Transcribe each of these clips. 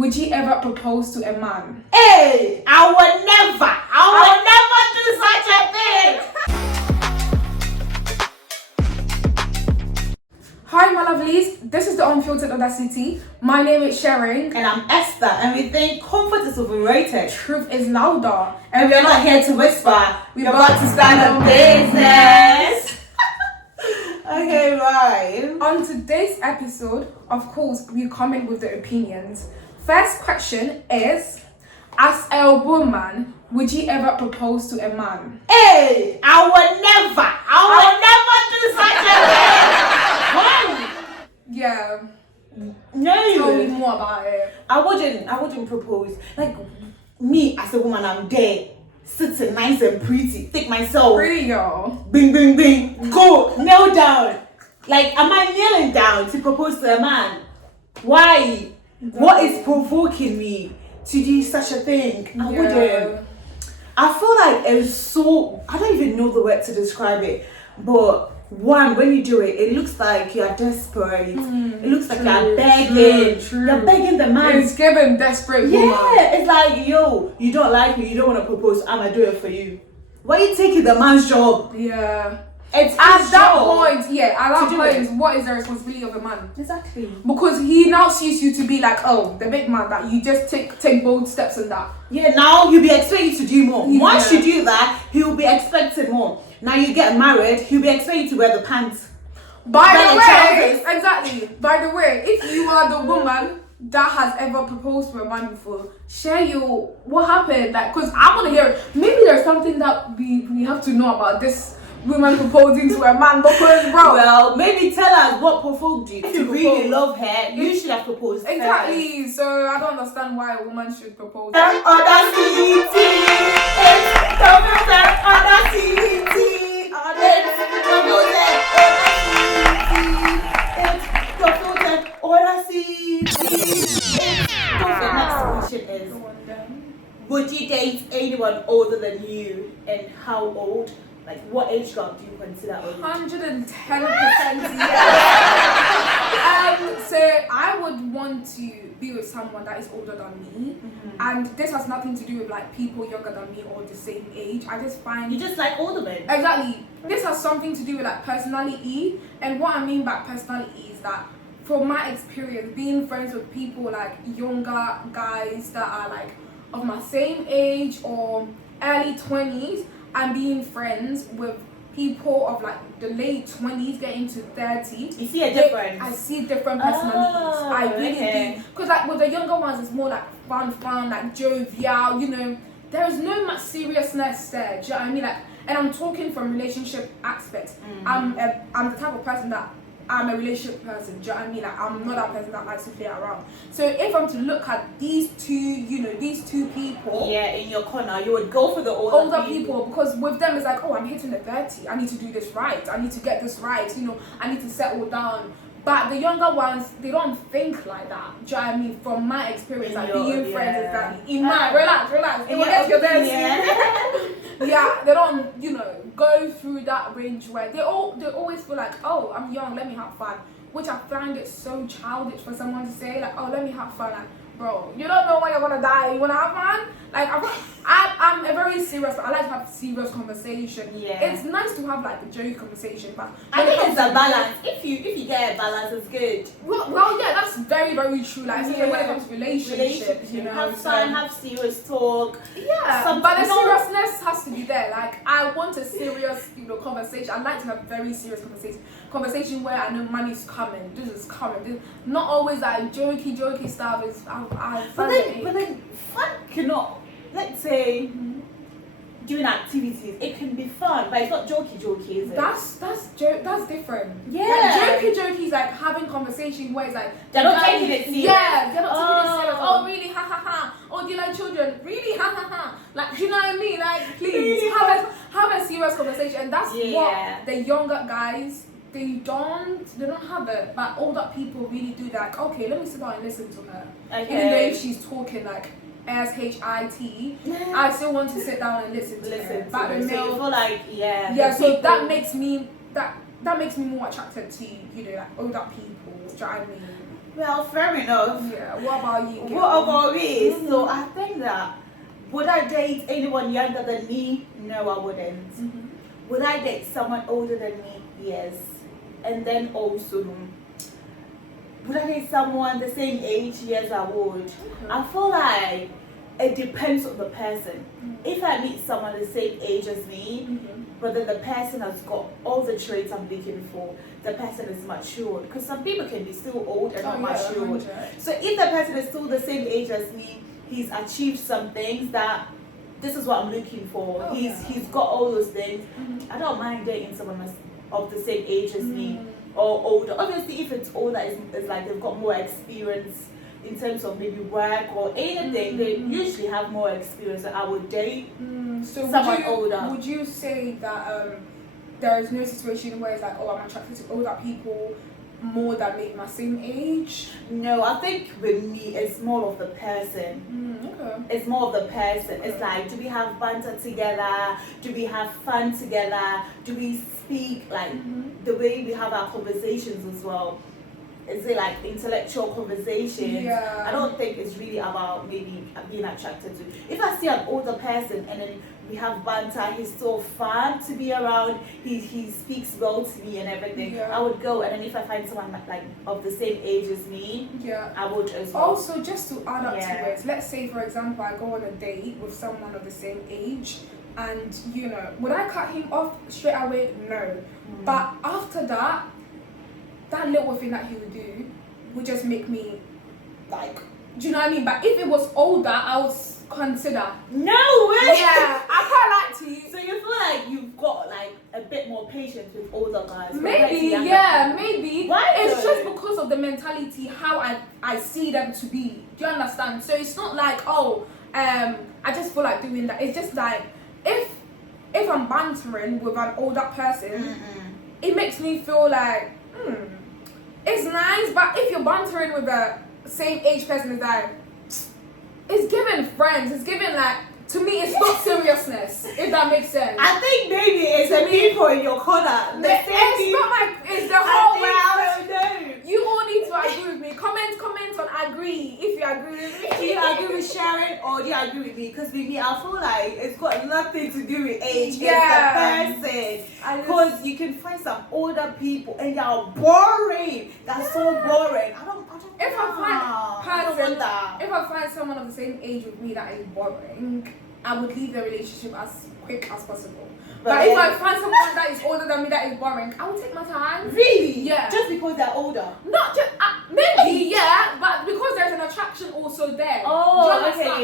would you ever propose to a man? Hey, I would never do such a thing. Hi, my lovelies. This is the Unfiltered Audacity. My name is Sharing. And I'm Esther, and we think comfort is overrated. Truth is louder. And we're not here to whisper. We're about to start a business. Okay, right. On today's episode, of course, we come in with the opinions. First question is, as a woman, would you ever propose to a man? Hey, I would never do such a thing. Yeah. No. Tell me more about it. I wouldn't propose. Like, me as a woman, I'm there, sitting nice and pretty, take myself. Pretty, y'all. Bing, bing, bing. Go, kneel down. Like, am I kneeling down to propose to a man? Why? What is provoking me to do such a thing? I wouldn't. I feel like it's so, I don't even know the word to describe it, but one, when you do it, it looks like you're desperate. It looks like you're begging. You're begging the man. It's giving desperate woman. Yeah, it's like, yo, you don't like me, you don't want to propose, I'ma do it for you. Why are you taking the man's job? Yeah. It's At that job. point, what is the responsibility of a man? Exactly. Because he now sees you to be like, oh, the big man that you just take bold steps in that. Yeah, now you'll be expected to do more. Yeah. Once you do that, he'll be expecting more. Now you get married, he'll be expected to wear the pants. By the way, trousers. exactly. By the way, if you are the woman that has ever proposed to a man before, share what happened. Like, cause I want to hear it. Maybe there's something that we have to know about this woman proposing to a man. Because, bro, Well, maybe tell us what provoked you. If you propose. really love her, you should have proposed. exactly. So I don't understand why a woman should propose. Would you date anyone older than you, and how old? Like, what age gap do you consider old? 110%. So I would want to be with someone that is older than me, and this has nothing to do with like people younger than me or the same age. I just find You just like older men. exactly. This has something to do with like personality, and what I mean by personality is that from my experience, being friends with people like younger guys that are like of my same age or early 20s, and being friends with people of like the late 20s getting to 30, You see a difference? I see different personalities. Oh, I really okay. do. Because like with the younger ones, it's more like fun, like jovial, you know. There is no much seriousness there. Do you know what I mean? Like, and I'm talking from relationship aspects. I'm the type of person that I'm a relationship person. Do you know what I mean? Like, I'm not that person that likes to play around. So if I'm to look at these two people. Yeah, in your corner, you would go for the older people, because with them it's like, oh, I'm hitting the 30, I need to do this right, I need to get this right, you know, I need to settle down. But the younger ones, they don't think like that. Do you know what I mean? From my experience, like being friends is that relax. They will get your dance. Yeah, they don't, you know, go through that range where they always feel like, oh, I'm young, let me have fun. Which I find it so childish for someone to say, like, oh, let me have fun. Like, bro, you don't know when you're gonna die. You wanna have fun? Like, I'm a very serious. I like to have serious conversation. Yeah. It's nice to have like a joke conversation, but I think it's a balance. If you get a balance, it's good. Well, yeah, that's very, very true. Like, especially when it comes to relationships, you know, have fun, have serious talk. Yeah, but the seriousness has to be there. Like, I want a serious, you know, conversation. I like to have very serious conversation where I know money's coming, this is coming. Not always like jokey stuff. Is But then fun cannot. Let's say doing activities, it can be fun, but it's not jokey, is it? That's different. Yeah. Like, jokey is like having conversation where it's like they're not taking it serious. Yeah, they're not taking it serious. Oh, really? Ha ha ha. Oh, do you like children? Really? Ha ha ha. Like, you know what I mean? Like, please have a serious conversation. And that's what the younger guys, they don't have it, but older people really do that. Like, okay, let me sit down and listen to her. Okay. Even though if she's talking like SHIT, I still want to sit down and listen to her. But the so male, you feel like so that makes me more attracted to, you know, like older people. Do you know what I mean? Well, fair enough. Yeah. What about you? What about me? So I think that would I date anyone younger than me? No, I wouldn't. Would I date someone older than me? Yes. And then also, would I date someone the same age? Yes, I would. I feel like it depends on the person. If I meet someone the same age as me, but then the person has got all the traits I'm looking for, the person is matured. Because some people can be still old and not matured. So if the person is still the same age as me, he's achieved some things that this is what I'm looking for. He's got all those things. I don't mind dating someone of the same age as me or older. Obviously, if it's older, it's like they've got more experience in terms of maybe work or anything. They usually have more experience. I would date someone older. Would you say that there is no situation where it's like, oh, I'm attracted to older people more than maybe my same age? No, I think with me, it's more of the person. It's more of the person. It's like, do we have banter together? Do we have fun together? Do we speak like the way we have our conversations as well? Is it like intellectual conversations? Yeah. I don't think it's really about maybe being attracted to. If I see an older person and then we have banter, he's so fun to be around, he speaks well to me and everything, I would go. And then if I find someone like of the same age as me, I would as well. Also, just to add up to it, let's say for example I go on a date with someone of the same age, and would I cut him off straight away? No. But after that little thing that he would do would just make me like, do you know what I mean? But if it was older, I would consider. No way! Yeah, I can't lie to you. So you feel like you've got like a bit more patience with older guys? Maybe. Why? It's just because of the mentality, how I see them to be. Do you understand? So it's not like, I just feel like doing that. It's just like, if I'm bantering with an older person, it makes me feel like, it's nice, but if you're bantering with a same age person, it's like, it's giving friends, it's giving like, to me, it's not seriousness, if that makes sense. I think maybe it's the people in your corner. It's not like, it's the whole world. No. You all need to agree with me. Comment on agree, if you agree with me. Do you agree with Sharon or do you agree with me? Because with me, I feel like it's got nothing to do with age. Yeah. It's the person. Because you can find some older people and they're boring. They're so boring. If I find someone of the same age with me that is boring, I would leave the relationship as quick as possible. But if I find someone that is older than me that is boring, I will take my time. Really? Yeah. Just because they're older? Not just, maybe, yeah, but because there's an attraction also there. Oh,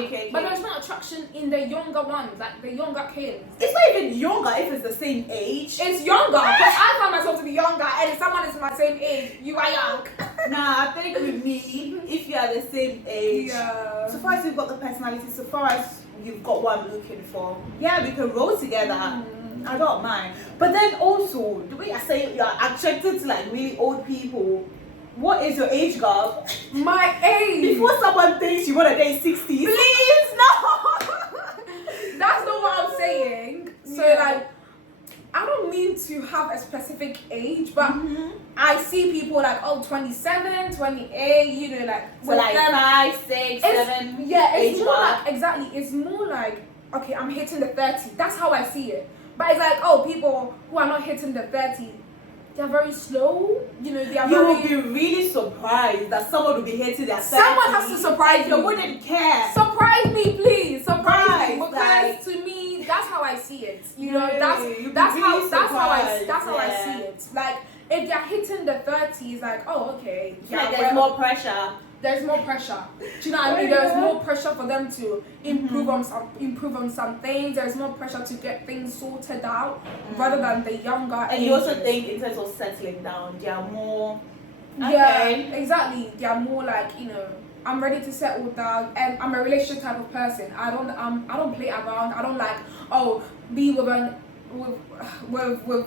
okay. But there's not attraction in the younger ones, like the younger kids. It's not even younger if it's the same age. It's younger, because I find myself to be younger, and if someone is my same age, you are young. Nah, I think with me, if you are the same age, so far as you've got the personality, so far as you've got what I'm looking for, yeah, we can roll together. I don't mind. But then also, the way I say you're attracted to like really old people, what is your age gap? My age! Before someone thinks you want to date 60s. Please, no! That's not what I'm saying. So like, I don't mean to have a specific age, but I see people like, 27, 28, like... So like 5, 6, 7... Yeah, it's more like, exactly, it's more like, okay, I'm hitting the 30. That's how I see it. But it's like, people who are not hitting the 30, they're very slow. They are You will be really surprised that someone will be hitting their 30. Someone has to surprise you. me. Wouldn't care. Surprise me, please. Surprise me. Because like, to me, that's how I see it. That's how I see it. Like, if they're hitting the 30s, like, okay. Yeah, there's more pressure. There's more pressure. Do you know what I mean? There's more pressure for them to improve on some things. There's more pressure to get things sorted out rather than the younger. And you also think in terms of settling down, they are more. Yeah, exactly. They are more like, I'm ready to settle down, and I'm a relationship type of person. I don't play around. I don't like be with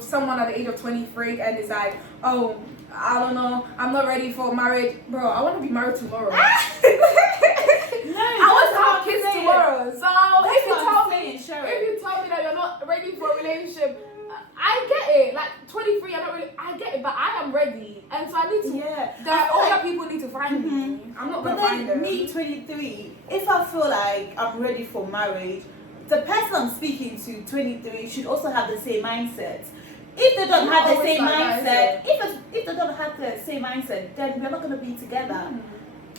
someone at the age of 23 and it's like, I don't know, I'm not ready for marriage. Bro, I want to be married tomorrow. I want to have kids tomorrow. So if you tell me that you're not ready for a relationship, I get it. Like 23, I get it, but I am ready, and so I need to. Yeah. That older people need to find not But gonna find then them. me, 23, if I feel like I'm ready for marriage, the person I'm speaking to, 23, should also have the same mindset. If they don't have the Always same like that, mindset, if they don't have the same mindset, then we're not gonna be together.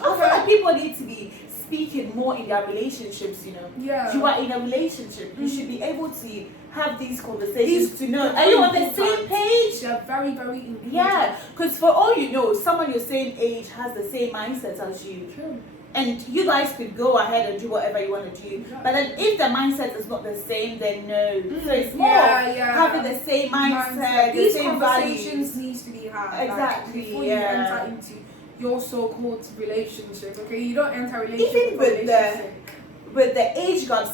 I feel Okay. like people need to be speaking more in their relationships, you know. Yeah. You are in a relationship, you should be able to have these conversations These- to know, they're are you on very the same important. page? They're very, very important. Yeah, because for all you know, someone your same age has the same mindset as you. True. And you guys could go ahead and do whatever you want to do. Exactly. But then if the mindset is not the same, then no. So it's more Yeah. having the same mindset, the These same conversations values. needs to be had. Exactly, Before you yeah. enter into your so-called relationships, okay? You don't enter a relationship Even for with the- relationship's sake. With the age gap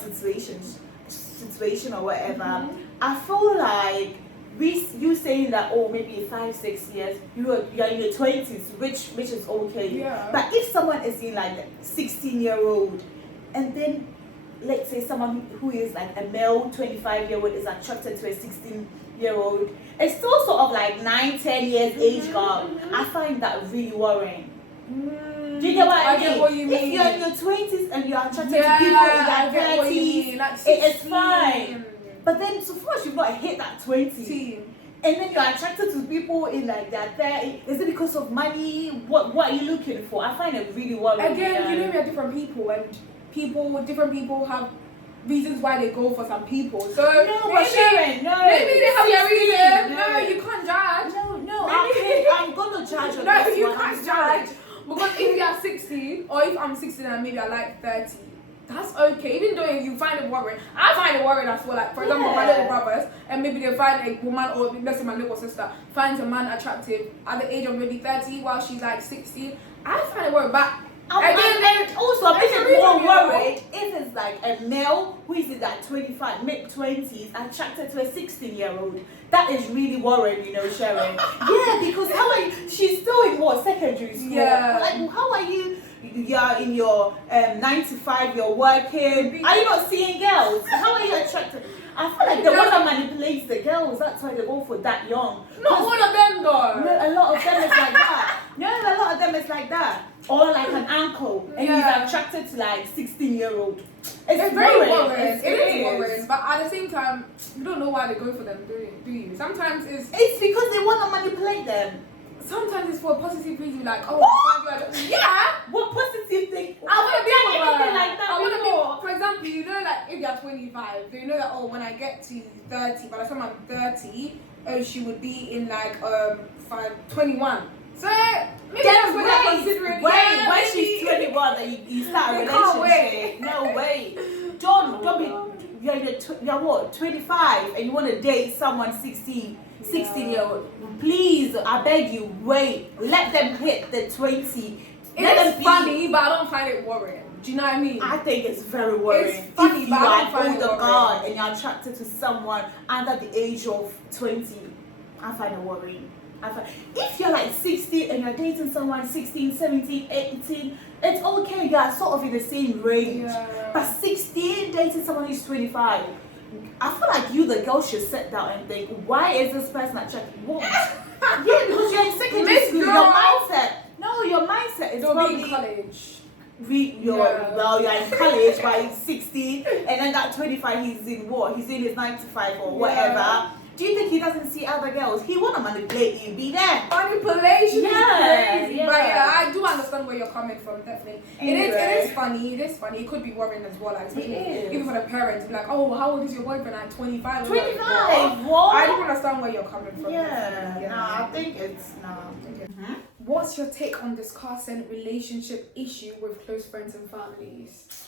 situation or whatever, I feel like you saying that, oh, maybe 5-6 years, you're in your 20s, which is okay. Yeah. But if someone is in like a 16-year-old, and then let's say someone who is like a male 25-year-old is attracted to a 16-year-old, it's still sort of like 9-10 years age gap. I find that really worrying. Do you get what I mean? get what you mean. If you're in your 20s and you're attracted Yeah, to people in I get their what you 30s, mean. Like it is 16. fine. But then, so far as you've not hit that 20, Team. and then you're attracted to people in like their 30, is it because of money? What are you looking for? I find it really worrying. Again, you know we are different people, and different people have reasons why they go for some people. So No, but Sharon, no. maybe they have their 16, reason. no. No, you can't judge. No, Maybe- I'm gonna judge on No, this you one. can't judge. Because if you are 16, or if I'm 16 and maybe I like 30, that's okay. Even though if you find it worrying, I find it worrying as well. Like, for example, my little brothers, and maybe they find a woman, or let's say my little sister finds a man attractive at the age of maybe 30 while she's like 16. I find it worrying, but And also, I'm there's a even reason, more you know. worried if it's like a male who is in that 25, mid-20s, attracted to a 16-year-old. That is really worrying, you know, Sharon. Yeah, because how are you? She's still in what, secondary school? Yeah. Like, how are you? You're in your 9 to 5, you're working. Are you not seeing girls? How are you attracted? I feel like the one that manipulates the girls, that's why they go for that young. not all of them though. No, a lot of them is like that. No, a lot of them is like that. Or like an uncle, and Yeah. he's attracted to like 16-year-old. It's very worrying. It It is is worrying, but at the same time, you don't know why they go for them, do you? Sometimes It's because they want to manipulate them. sometimes it's for a positive reason, like, oh, What? yeah. What positive thing? I want to be I've with done her. anything like that I want to before. be, for example, you know, like if you're 25, you know that, oh, when I get to 30, by the time I'm 30, oh, she would be in like 21. So maybe that's what they're considering. Wait, Yeah, when maybe. she's 21 and you start a You can't relationship. No way. Don't be. You're what, 25, and you want to date someone 16-year-old. Please, I beg you, wait. Let them hit the 20. Let them It's be. funny, but I don't find it worrying. Do you know what I mean? I think it's very worrying. It's funny, if you but I are don't an find it older worrying. girl and you're attracted to someone under the age of 20, I find it worrying. If you're like 16 and you're dating someone 16, 17, 18, it's okay. You are sort of in the same range. Yeah. But 16 dating someone who's 25, I feel like you, the girl, should sit down and think, why is this person attracted? What? Yeah, because you're in secondary Miss school. girl. Your mindset. No, your mindset is They'll be probably in college. well, you're in college, but he's 16, and then that 25, he's in what? He's in his 9 to 5 or whatever. Yeah. Do you think he doesn't see other girls? He wanna manipulate you, be there. Manipulation Yeah, is crazy. yeah. But yeah, I do understand where you're coming from, definitely. Anyway. It is funny. It is funny. It could be worrying as well, like, especially It is. even for the parents. Be like, oh, how old is your boyfriend at 25? I'm like, 25, what? what? I do understand where you're coming from. Yeah, definitely, no, I think it's no. What's your take on discussing relationship issue with close friends and families?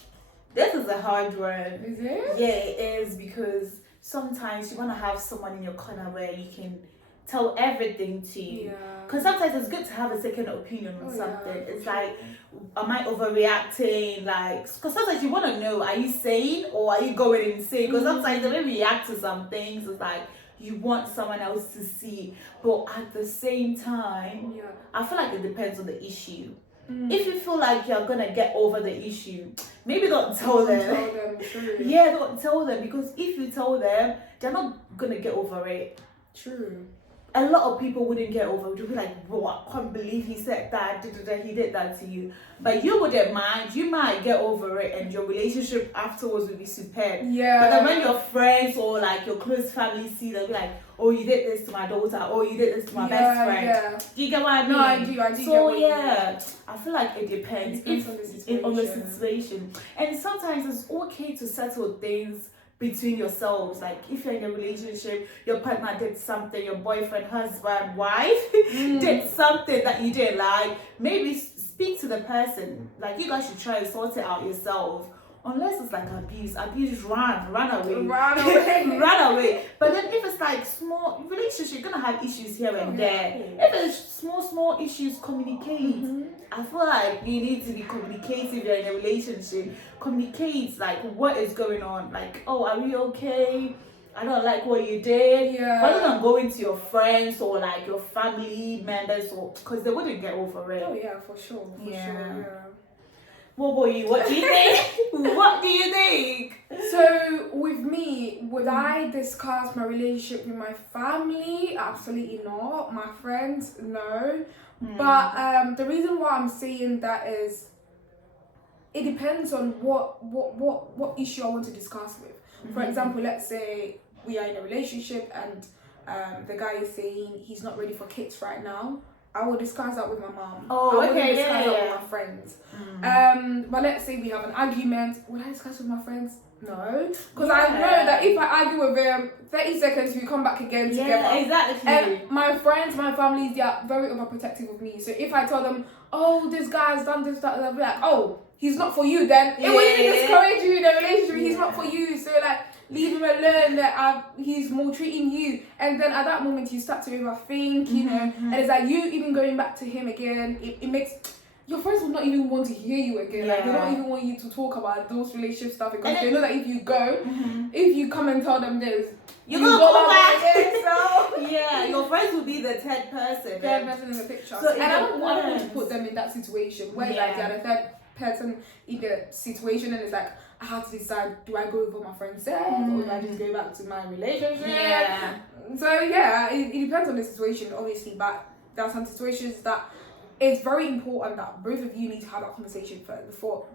This is a hard one. Is it? Yeah, it is, because sometimes you wanna have someone in your corner where you can tell everything to. Yeah. Because sometimes it's good to have a second opinion on Oh, something. yeah, It's for like, am I overreacting? Like, because sometimes you want to know, are you sane or are you going insane? Because sometimes the way we react to some things is like, you want someone else to see. But at the same time, Yeah. I feel like it depends on the issue. Mm. If you feel like you're going to get over the issue, maybe don't tell them. Tell them, true. Yeah, don't tell them, because if you tell them, they're not going to get over it. True. a lot of people wouldn't get over it. They'll be like, bro, I can't believe he said that, he did that to you. But you wouldn't mind. You might get over it and your relationship afterwards will be superb. Yeah. But then when your friends or like your close family see, they'll be like, oh, you did this to my daughter, or you did this to my best friend. Yeah. Do you get what I mean? No, I do. I do. So get yeah, I feel like it depends. It depends On the situation. And sometimes it's okay to settle things between yourselves. Like if you're in a relationship, your partner did something, your boyfriend, husband, wife did something that you didn't like, maybe speak to the person. Like you guys should try and sort it out yourself. Unless it's like abuse, run away. Run away. But then if it's like small relationship, you're gonna have issues here and there. If it's small issues, communicate. I feel like you need to be communicative. You're in a relationship. Communicate like what is going on. Like, oh, are we okay? I don't like what you did. Yeah. Rather than going to your friends or like your family members, or because they wouldn't get over it. Oh yeah, for sure. For sure. Yeah. What do you think? What do you think? So with me, would I discuss my relationship with my family? Absolutely not. My friends, no. But the reason why I'm saying that is, it depends on what issue I want to discuss with. For example, let's say we are in a relationship and the guy is saying he's not ready for kids right now. I will discuss that with my mom. Oh, I okay, discuss that yeah. with my friends. But let's say we have an argument. Would I discuss with my friends? No. Because I know that if I argue with them, 30 seconds we come back again together. Yeah, exactly. And my friends, my families, they are very overprotective of me. So if I tell them, oh, this guy's done this, that, they'll be like, oh, he's not for you, then it will even discourage you in a relationship. He's not for you. So like, leave him alone, that he's maltreating you. And then at that moment you start to overthink, you know, and it's like you even going back to him again, it makes your friends will not even want to hear you again. Like they don't even want you to talk about those relationship stuff, because they know that if you go, if you come and tell them this, you're gonna go back again. So yeah, your friends will be the third person. Third person in the picture. So and I don't want to put them in that situation where like they're the third person in the situation, and it's like I have to decide, do I go with what my friend said or do I just go back to my relationship? Yeah. So yeah, it depends on the situation, obviously, but there are some situations that it's very important that both of you need to have that conversation first before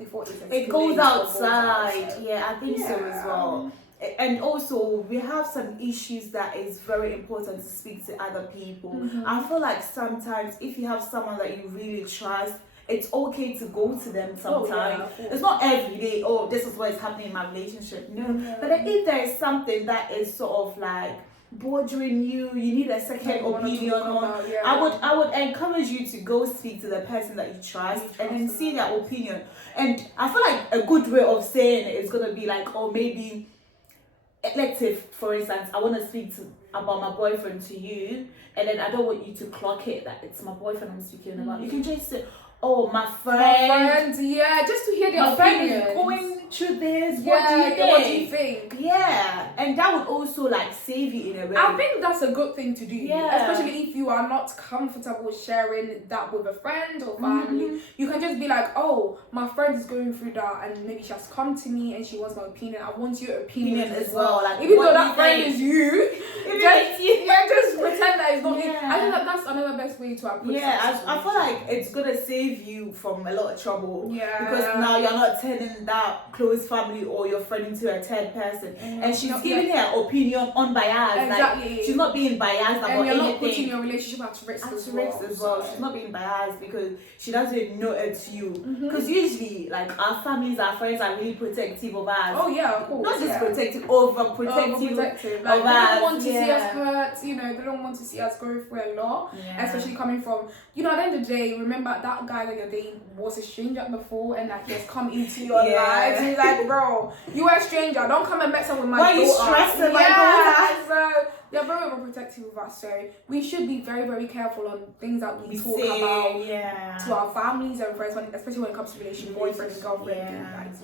it goes outside. Yeah, I think so as well. And also we have some issues that is very important to speak to other people. I feel like sometimes if you have someone that you really trust, it's okay to go to them sometimes. It's not every day, oh, this is what is happening in my relationship. No. But then if there is something that is sort of like bothering you, you need a second opinion on, I would encourage you to go speak to the person that you trust and then see their opinion. And I feel like a good way of saying it is gonna be like, oh, maybe let's say for instance, I want to speak about my boyfriend to you, and then I don't want you to clock it that it's my boyfriend I'm speaking about. You can just say, oh, my friend, just to hear their my friend opinions. is going through this. Yeah, what do you think? Yeah, and that would also like save you in a way. I think that's a good thing to do, yeah. Especially if you are not comfortable sharing that with a friend or family. You can just be like, oh, my friend is going through that, and maybe she has come to me and she wants my opinion. I want your opinion as well. Like, even though that friend is you, just pretend that it's not you. I think that's another best way to approach it. Yeah, I feel like it's gonna save you from a lot of trouble. Yeah. Because now you're not turning that close family or your friend into a third person, and she's giving her opinion unbiased. Exactly. Like, she's not being biased about anything. And you're not anything. putting your relationship at risk as well. She's not being biased because she doesn't know it's you. Because usually, like, our families, our friends are really protective of us. Oh yeah, of course. Not just protective, overprotective. Like, they don't want to see us hurt. You know, they don't want to see us go through a lot. Yeah. Especially coming from, you know, at the end of the day, remember that guy that you're dating was a stranger before, and that he has come into your life. He's like, bro, you are a stranger. Don't come and mess up with my daughter. Why are you stressing my daughter? So they're very overprotective of us. So we should be very, very careful on things that we talk about to our families and friends, especially when it comes to relationship, boyfriend and girlfriend.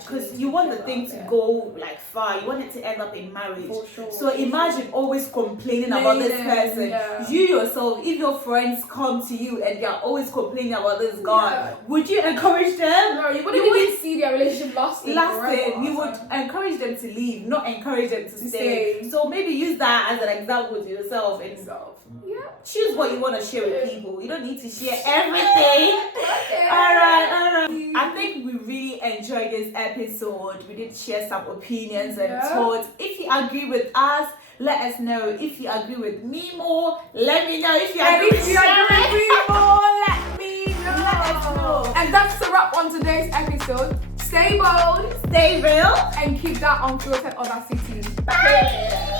Because you want the thing to go like far. You want it to end up in marriage. For sure. So imagine always complaining about this person. Yeah. You yourself, if your friends come to you and they're always complaining about this guy, would you encourage them? No, you wouldn't even see their relationship lasting. We would encourage them to leave, not encourage them to stay. So maybe use that as an example to yourself and choose what you want to share with people. You don't need to share everything. All right. I think we really enjoyed this episode. We did share some opinions and thoughts. If you agree with us, let us know. If you agree with me more, let me know. If you agree with me more, let me know. Let us know. And that's a wrap on today's episode. Stay bold, stay real, and keep that unfiltered audacity. Bye.